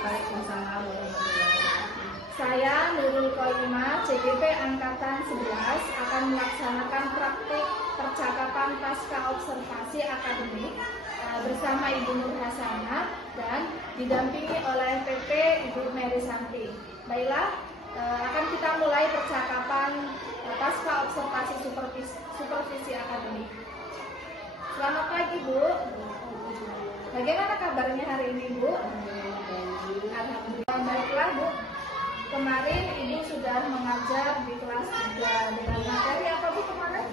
Waalaikumsalam warahmatullahi wabarakatuh. Saya Nurul Koima, CGP Angkatan 11 akan melaksanakan praktik percakapan pasca observasi akademik bersama Ibu Nur Hasanah dan didampingi oleh PP Ibu Mary Santi. Baiklah, akan kita mulai percakapan pasca observasi supervisi akademik. Selamat pagi, Bu. Bagaimana kabarnya hari ini, Bu? Alhamdulillah. Baiklah, Bu. Kemarin Ibu sudah mengajar di kelas 3 dengan materi apa, Bu, kemarin?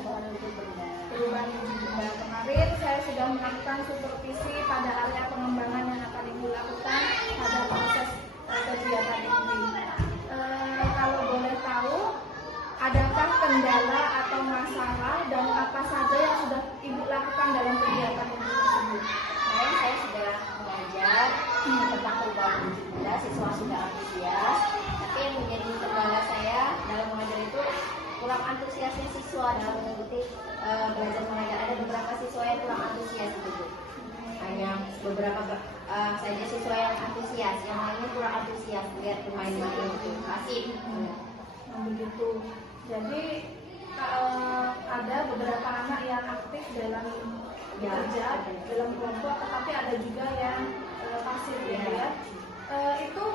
Perubahan benda. Kemarin saya sudah melakukan supervisi pada area pengembangan yang akan Ibu lakukan pada proses kegiatan ini. Kalau boleh tahu, adakah kendala atau masalah dan apa saja yang sudah Ibu lakukan dalam kegiatan ini tersebut? Kemarin saya sudah mengajar tentang perubahan wujud benda, siswa sudah antusias. Tapi yang menjadi kendala saya dalam mengajar itu kurang antusiasnya siswa dalam mengikuti belajar mengajar. Ada beberapa siswa yang kurang antusias itu, Bu. Hanya beberapa saja siswa yang antusias, yang lainnya kurang antusias lihat bermain-main itu asik. Begitu. Jadi ada beberapa anak yang aktif dalam bekerja dalam kelompok, tetapi ada juga yang pasif, ya. Itu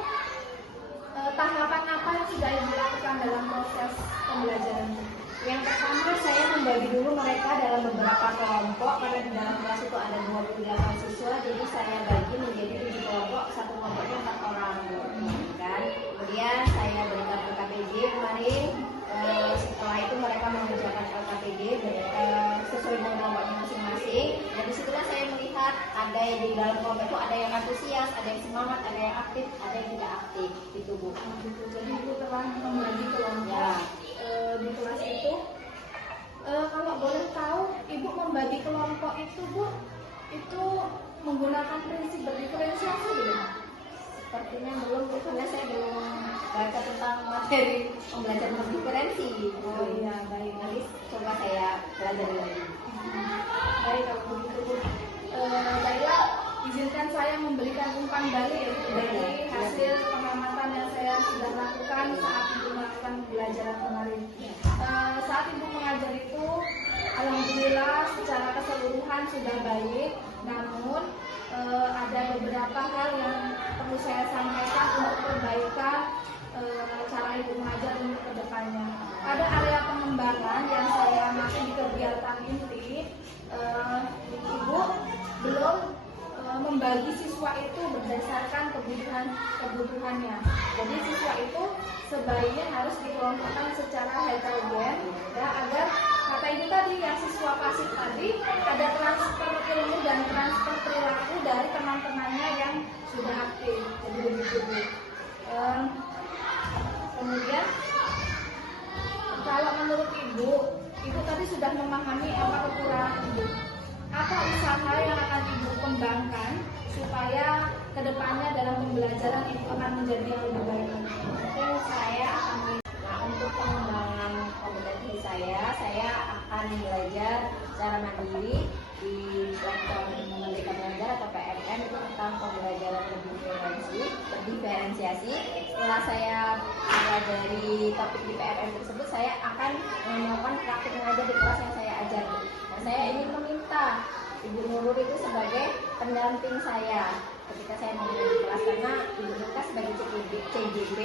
tahapan apa yang sudah Ibu lakukan dalam proses pembelajaran? Yang pertama, saya membagi dulu mereka dalam beberapa kelompok karena di dalam kelas itu ada 28 siswa, jadi saya bagi menjadi 7 kelompok, satu kelompoknya 4 orang, kan. Kemudian saya berikan LKPD kemarin. Setelah itu mereka mengerjakan LKPD sesuai dengan kelompoknya masing-masing. Dan disitulah saya melihat ada yang di dalam kelompok itu ada yang antusias, ada yang semangat, ada yang aktif, ada yang tidak aktif, gitu, Bu. Jadi Ibu telah membagi kelompok di kelas itu. Kalau boleh tahu, Ibu membagi kelompok itu, Bu, itu menggunakan prinsip berdiferensiasi, gitu? Sepertinya belum, karena saya belum baca tentang materi pembelajaran berdiferensi. Oh iya, baik. Nanti coba saya pelajari lagi. Baik, kalau begitu, Bu. Baiklah, izinkan saya memberikan umpan balik ya, dari hasil pengamatan yang saya sudah lakukan saat Ibu melakukan pembelajaran kemarin. Saat Ibu mengajar itu, alhamdulillah secara keseluruhan sudah baik, namun ada beberapa hal yang perlu saya sampaikan untuk perbaikan cara Ibu mengajar untuk kedepannya. Pada area pengembangan yang saya masih di kegiatan inti, Ibu belum membagi siswa itu berdasarkan kebutuhannya. Jadi siswa itu sebaiknya harus dikelompokkan secara heterogen, ya, agar kata Ibu tadi yang siswa pasif tadi ada transfer ilmu dan transfer perilaku dari teman-temannya yang sudah aktif. Jadi begitu, Bu. Kemudian kalau menurut Ibu tadi sudah memahami apa kekurangan Ibu. Apa usaha yang akan Ibu kembangkan supaya kedepannya dalam pembelajaran itu akan menjadi yang lebih baik? Mungkin saya akan untuk pengembangan kompetensi saya akan belajar secara mandiri di platform Merdeka Belajar atau PMN itu tentang pembelajaran berdiferensiasi. Setelah saya pelajari topik di PMN tersebut, saya akan melakukan praktik mengajar di kelas yang saya ajar. Dan saya ingin meminta Ibu Nurul itu sebagai pendamping saya ketika saya mengajar di kelas, karena Ibu Nurul sebagai CGP,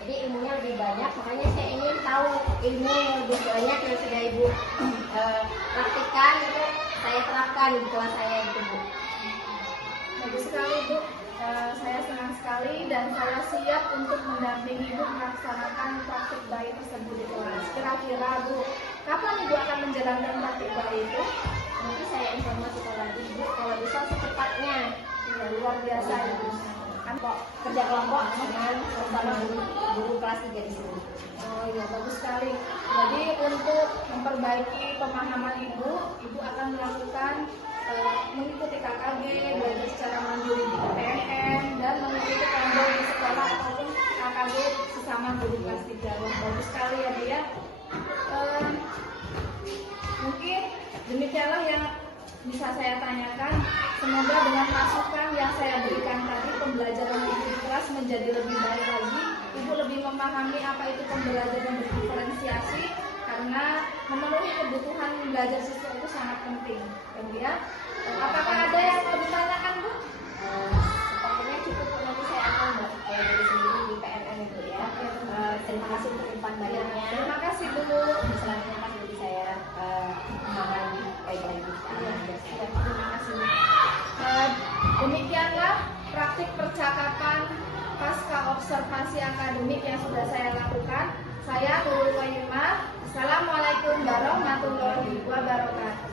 jadi ilmunya lebih banyak, makanya saya ingin tahu ilmu yang lebih banyak yang sudah Ibu praktikkan itu saya terapkan di kelas saya itu, Bu. Bagus sekali, Bu. Saya senang sekali dan saya siap untuk mendampingi Ibu melaksanakan praktik baik tersebut di kelas. Kira-kira, Bu, kapan Ibu akan menjalankan praktik baik itu? Nanti saya informasikan lagi, Bu, kalau bisa secepatnya. Ya, luar biasa, Ibu. Kerja kelompok dengan bersama guru kelas 3 di sini. Oh iya, bagus sekali. Jadi untuk memperbaiki pemahaman Ibu akan melakukan mengikuti KKG, belajar secara mandiri di PTN, dan mengikuti kelompok di sekolah ataupun KKG sesama guru kelas 3. Bagus sekali ya, Bu, ya. Mungkin demikianlah yang bisa saya tanyakan. Semoga dengan masukan yang saya berikan tadi, pembelajaran di kelas menjadi lebih baik lagi, Ibu lebih memahami apa itu pembelajaran berdiferensiasi, karena memenuhi kebutuhan belajar siswa itu sangat penting. Kemudian, apakah ada yang mau ditanyakan, Bu? Sepertinya cukup, nanti saya akan dari sendiri di PNN itu ya. Terima kasih untuk umpan banyaknya. Terima kasih, Bu. Selanjutnya kan jadi saya memahami baik lagi. Terima kasih. Demikianlah praktik percakapan pasca observasi akademik yang sudah saya lakukan. Saya Nurul Qayyimah. Assalamualaikum warahmatullahi wabarakatuh.